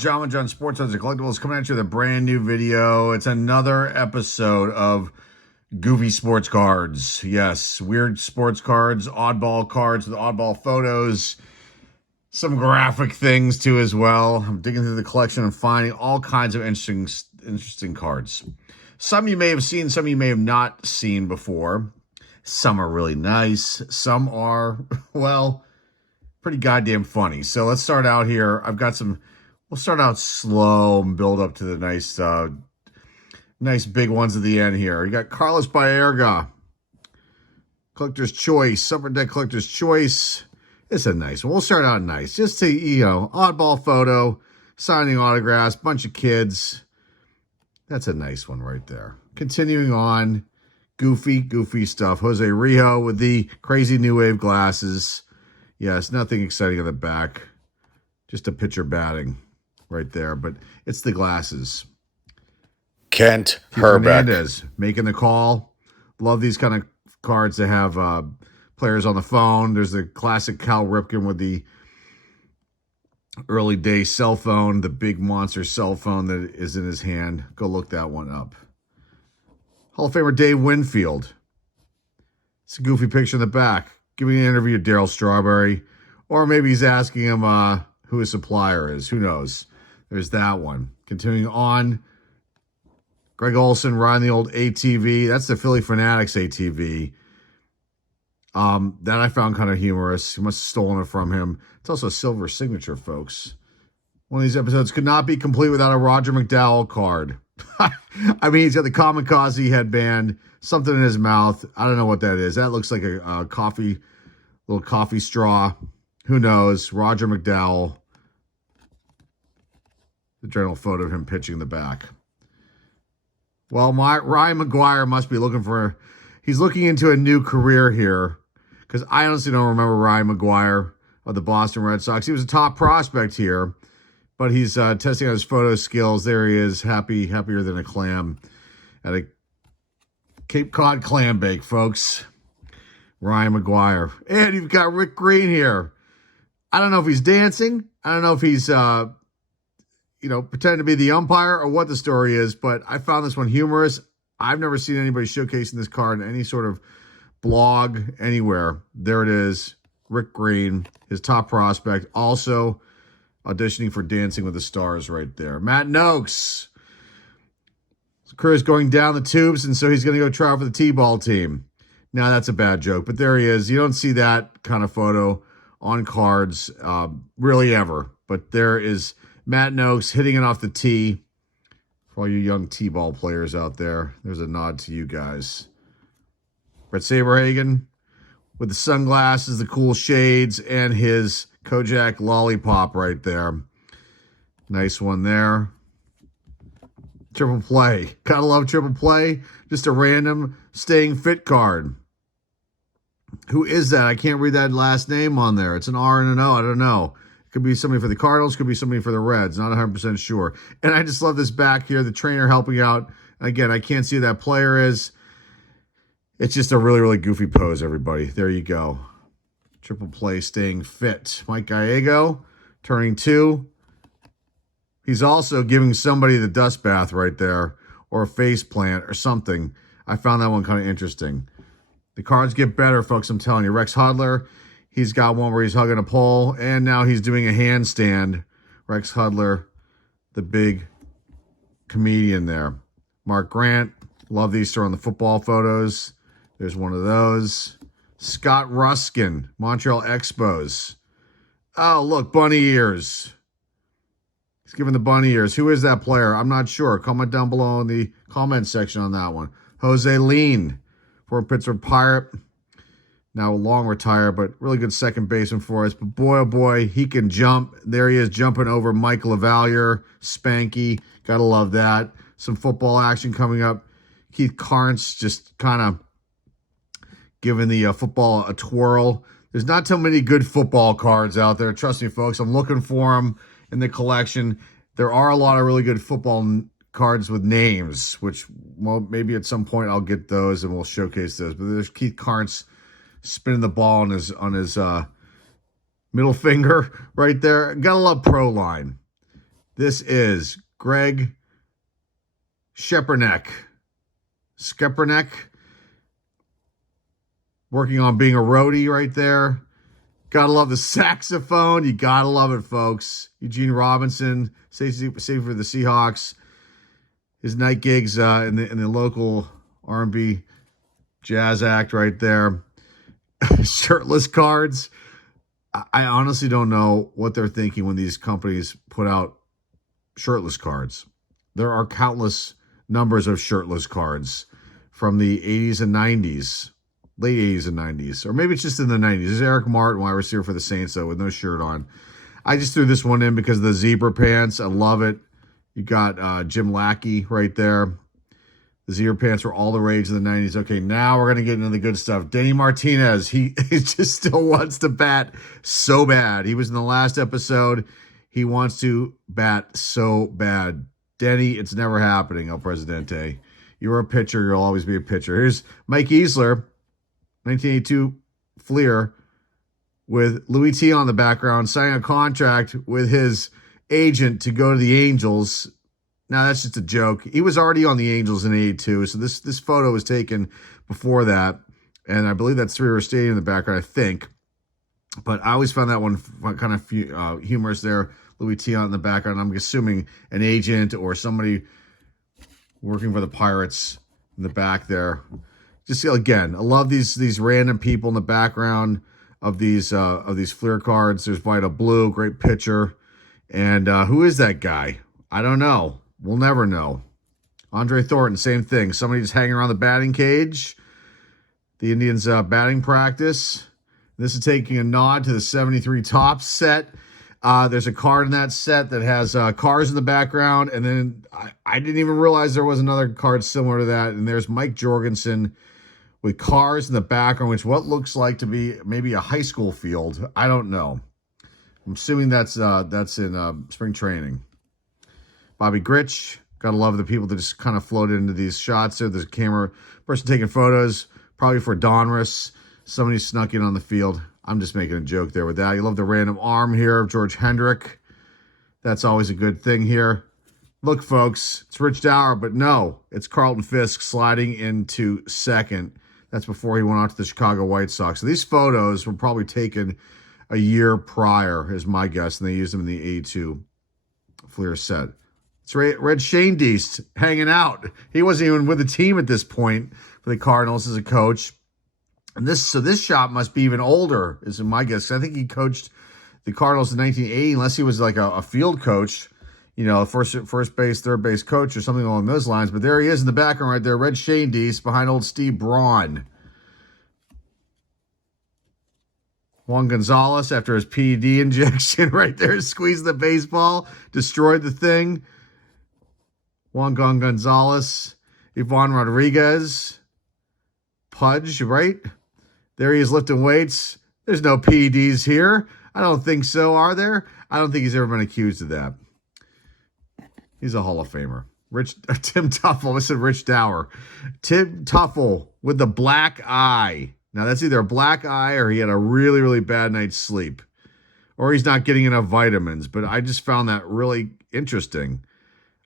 John with John Sports Cards and Collectibles coming at you with a brand new video. It's another episode of Goofy Sports Cards. Yes, weird sports cards, oddball cards with oddball photos, some graphic things too as well. I'm digging through the collection and finding all kinds of interesting cards. Some you may have seen, some you may have not seen before. Some are really nice. Some are, well, pretty goddamn funny. So let's start out here. I've got some. We'll start out slow and build up to the nice big ones at the end here. You got Carlos Baerga, Collector's Choice, Upper Deck Collector's Choice. It's a nice one. We'll start out nice. Just to, oddball photo, signing autographs, bunch of kids. That's a nice one right there. Continuing on, goofy stuff. Jose Rijo with the crazy new wave glasses. Yes, nothing exciting on the back. Just a pitcher batting right there, but it's the glasses. Kent Herbeck. Hernandez making the call. Love these kind of cards that have players on the phone. There's the classic Cal Ripken with the early day cell phone, the big monster cell phone that is in his hand. Go look that one up. Hall of Famer Dave Winfield. It's a goofy picture in the back. Giving an interview to Darryl Strawberry. Or maybe he's asking him who his supplier is. Who knows? There's that one. Continuing on. Greg Olson riding the old ATV. That's the Philly Fanatics ATV. That I found kind of humorous. He must have stolen it from him. It's also a silver signature, folks. One of these episodes could not be complete without a Roger McDowell card. I mean, he's got the kamikaze headband, something in his mouth. I don't know what that is. That looks like a little coffee straw. Who knows? Roger McDowell. The general photo of him pitching the back. Well, Ryan McGuire must be he's looking into a new career here, because I honestly don't remember Ryan McGuire of the Boston Red Sox. He was a top prospect here, but he's testing out his photo skills. There he is, happier than a clam at a Cape Cod clam bake, folks. Ryan McGuire. And you've got Rick Green here. I don't know if he's dancing. I don't know if he's pretending to be the umpire or what the story is, but I found this one humorous. I've never seen anybody showcasing this card in any sort of blog anywhere. There it is. Rick Green, his top prospect, also auditioning for Dancing with the Stars right there. Matt Noakes. His career is going down the tubes, and so he's going to go try out for the T-ball team. Now, that's a bad joke, but there he is. You don't see that kind of photo on cards really ever, but there is Matt Noakes hitting it off the tee. For all you young T-ball players out there, there's a nod to you guys. Brett Saberhagen with the sunglasses, the cool shades, and his Kojak lollipop right there. Nice one there. Triple play. Gotta love triple play. Just a random staying fit card. Who is that? I can't read that last name on there. It's an R and an O. I don't know. Could be somebody for the Cardinals, could be somebody for the Reds. Not 100% sure. And I just love this back here, the trainer helping out. Again, I can't see who that player is. It's just a really, really goofy pose, everybody. There you go. Triple play, staying fit. Mike Gallego, turning 2. He's also giving somebody the dust bath right there, or a face plant or something. I found that one kind of interesting. The cards get better, folks, I'm telling you. Rex Hudler. He's got one where he's hugging a pole, and now he's doing a handstand. Rex Hudler, the big comedian there. Mark Grant, love these throwing the football photos. There's one of those. Scott Ruskin, Montreal Expos. Oh, look, bunny ears. He's giving the bunny ears. Who is that player? I'm not sure. Comment down below in the comment section on that one. Jose Lean, for Pittsburgh Pirate. Now long retired, but really good second baseman for us. But boy, oh boy, he can jump. There he is jumping over Mike LaValliere. Spanky. Gotta love that. Some football action coming up. Keith Carnes just kind of giving the football a twirl. There's not too many good football cards out there. Trust me, folks. I'm looking for them in the collection. There are a lot of really good football cards with names, which, well, maybe at some point I'll get those and we'll showcase those. But there's Keith Carnes spinning the ball on his middle finger right there. Gotta love Pro Line. This is Greg Schepernek, working on being a roadie right there. Gotta love the saxophone. You gotta love it, folks. Eugene Robinson, safety for the Seahawks. His night gigs in the local R&B jazz act right there. Shirtless cards. I honestly don't know what they're thinking when these companies put out shirtless cards. There are countless numbers of shirtless cards from the 80s and 90s, late 80s and 90s, or maybe it's just in the 90s. There's Eric Martin, wide receiver for the Saints, though, with no shirt on. I just threw this one in because of the zebra pants. I love it. You got Jim Lackey right there. The zebra pants were all the rage in the 90s. Okay, now we're going to get into the good stuff. Denny Martinez, he just still wants to bat so bad. He was in the last episode. He wants to bat so bad. Denny, it's never happening, El Presidente. You're a pitcher. You'll always be a pitcher. Here's Mike Easler, 1982 Fleer, with Louis T on the background, signing a contract with his agent to go to the Angels. Now, that's just a joke. He was already on the Angels in 82, so this photo was taken before that, and I believe that's Three River Stadium in the background, I think. But I always found that one kind of humorous there. Louis T on the background. I'm assuming an agent or somebody working for the Pirates in the back there. Just again, I love these random people in the background of these Fleer cards. There's Vita Blue, great pitcher. And who is that guy? I don't know. We'll never know. Andre Thornton, same thing. Somebody just hanging around the batting cage. The Indians' batting practice. This is taking a nod to the 73 Topps set. There's a card in that set that has cars in the background. And then I didn't even realize there was another card similar to that. And there's Mike Jorgensen with cars in the background, which what looks like to be maybe a high school field. I don't know. I'm assuming that's in spring training. Bobby Grich, gotta love the people that just kind of floated into these shots there. There's a camera person taking photos, probably for Donruss. Somebody snuck in on the field. I'm just making a joke there with that. You love the random arm here of George Hendrick. That's always a good thing here. Look, folks, it's Rich Dower, but no, it's Carlton Fisk sliding into second. That's before he went out to the Chicago White Sox. So these photos were probably taken a year prior, is my guess, and they used them in the 82 Fleer set. It's Red Schoendienst hanging out. He wasn't even with the team at this point for the Cardinals as a coach. And this shot must be even older, is my guess. I think he coached the Cardinals in 1980, unless he was like a field coach, you know, first base, third base coach or something along those lines. But there he is in the background right there, Red Schoendienst behind old Steve Braun. Juan Gonzalez, after his PED injection right there, squeezed the baseball, destroyed the thing. Juan Gonzalez, Ivan Rodriguez, Pudge, right? There he is lifting weights. There's no PEDs here. I don't think so, are there? I don't think he's ever been accused of that. He's a Hall of Famer. Tim Tuffle, I said Rich Dower. Tim Tuffle with the black eye. Now, that's either a black eye or he had a really, really bad night's sleep. Or he's not getting enough vitamins. But I just found that really interesting.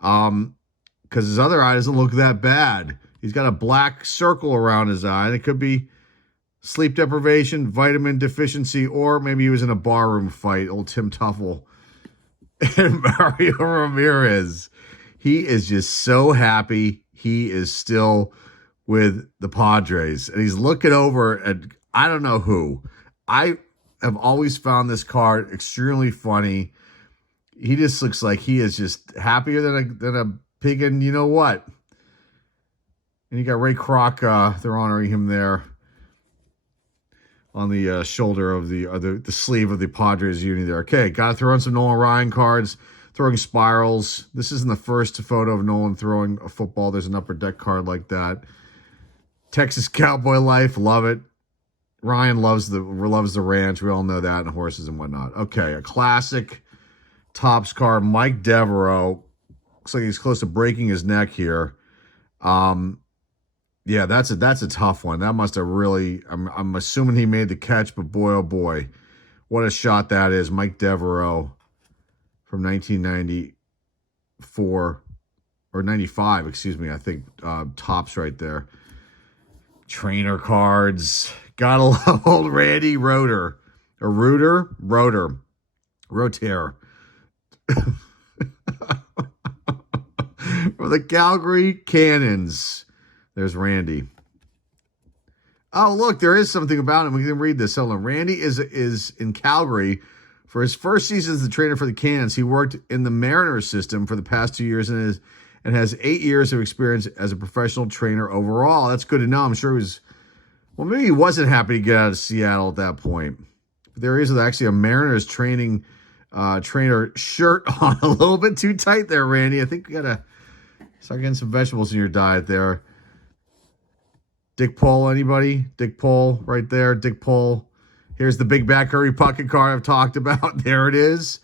Because his other eye doesn't look that bad. He's got a black circle around his eye. And it could be sleep deprivation, vitamin deficiency, or maybe he was in a barroom fight. Old Tim Tuffle and Mario Ramirez. He is just so happy he is still with the Padres. And he's looking over at, I don't know who. I have always found this card extremely funny. He just looks like he is just happier than a pig in you know what. And you got Ray Kroc, they're honoring him there on the shoulder of the sleeve of the Padres uni there. Okay, got to throw in some Nolan Ryan cards, throwing spirals. This isn't the first photo of Nolan throwing a football. There's an upper deck card like that. Texas Cowboy Life, love it. Ryan loves the ranch. We all know that, and horses and whatnot. Okay, a classic Topps card. Mike Devereaux. Looks like he's close to breaking his neck here. Yeah, that's a tough one. That must have really, I'm assuming he made the catch, but boy, oh boy, what a shot that is. Mike Devereaux from 1990. 94 or 95, excuse me. I think tops right there. Trainer cards. Gotta love old Randy Roter. Or Roter. Roter. For the Calgary Cannons. There's Randy. Oh, look, there is something about him. We can read this. Hold on. Randy is in Calgary. For his first season as the trainer for the Cannons, he worked in the Mariners system for the past 2 years and has 8 years of experience as a professional trainer overall. That's good to know. I'm sure he was, well, maybe he wasn't happy to get out of Seattle at that point. But there is actually a Mariners trainer shirt on, a little bit too tight there, Randy. I think you got to start getting some vegetables in your diet there. Dick Pole, anybody? Dick Pole right there. Dick Pole. Here's the big back Kirby Puckett card I've talked about. There it is.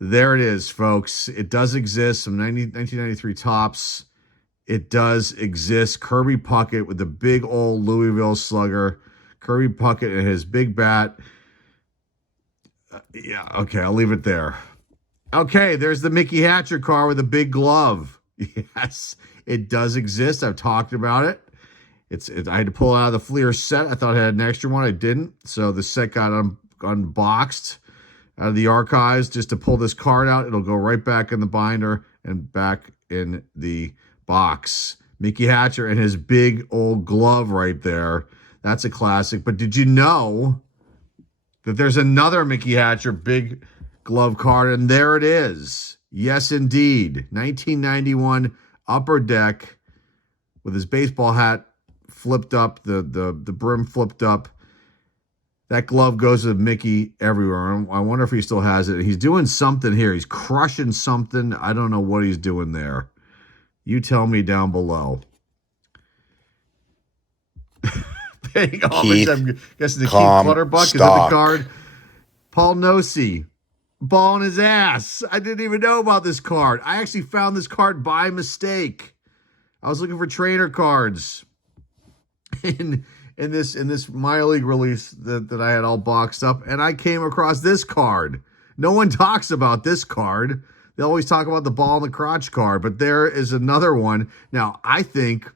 There it is, folks. It does exist. Some 1993 tops. It does exist. Kirby Puckett with the big old Louisville slugger. Kirby Puckett and his big bat. Yeah, okay, I'll leave it there. Okay, there's the Mickey Hatcher card with a big glove. Yes, it does exist. I've talked about it. I had to pull it out of the Fleer set. I thought I had an extra one. I didn't. So the set got unboxed out of the archives just to pull this card out. It'll go right back in the binder and back in the box. Mickey Hatcher and his big old glove right there. That's a classic. But did you know that there's another Mickey Hatcher big glove card? And there it is. Yes, indeed. 1991 Upper Deck with his baseball hat flipped up, the brim flipped up. That glove goes with Mickey everywhere. I wonder if he still has it. He's doing something here. He's crushing something. I don't know what he's doing there. You tell me down below. Paying homage, I'm guessing, to Keith Clutterbuck. Is that the card? Paul Nosey. Ball in his ass. I didn't even know about this card. I actually found this card by mistake. I was looking for trainer cards in this minor league release that I had all boxed up, and I came across this card. No one talks about this card. They always talk about the ball in the crotch card, but there is another one. Now, I think,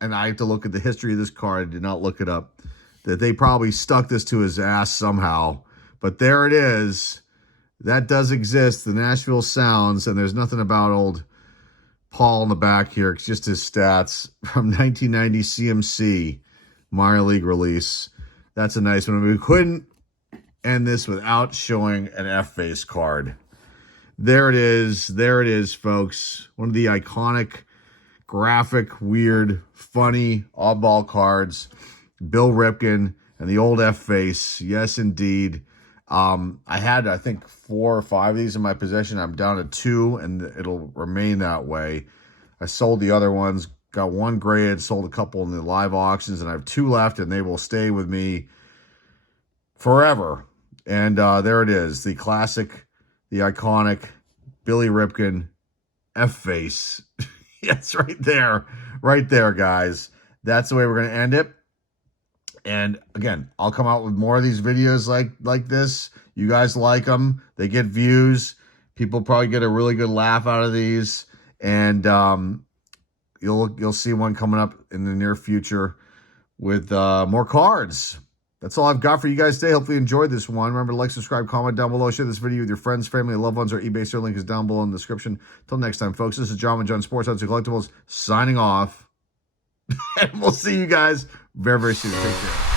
and I have to look at the history of this card, I did not look it up, that they probably stuck this to his ass somehow. But there it is. That does exist, the Nashville Sounds, and there's nothing about old Paul in the back here. It's just his stats from 1990 CMC minor league release. That's a nice one. We couldn't end this without showing an F-face card. There it is. There it is, folks. One of the iconic, graphic, weird, funny, oddball cards. Bill Ripken and the old F-face. Yes, indeed. I had, I think, 4 or 5 of these in my possession. I'm down to 2, and it'll remain that way. I sold the other ones, got 1 graded, sold a couple in the live auctions, and I have 2 left, and they will stay with me forever. And there it is, the classic, the iconic Billy Ripken F-face. Yes, right there, guys. That's the way we're going to end it. And again, I'll come out with more of these videos like this. You guys like them. They get views. People probably get a really good laugh out of these. And you'll see one coming up in the near future with more cards. That's all I've got for you guys today. Hopefully you enjoyed this one. Remember to like, subscribe, comment down below. Share this video with your friends, family, and loved ones. Our eBay store link is down below in the description. Until next time, folks, this is John with John Sports Outdoors and Collectibles signing off. And we'll see you guys very, very soon. Take care.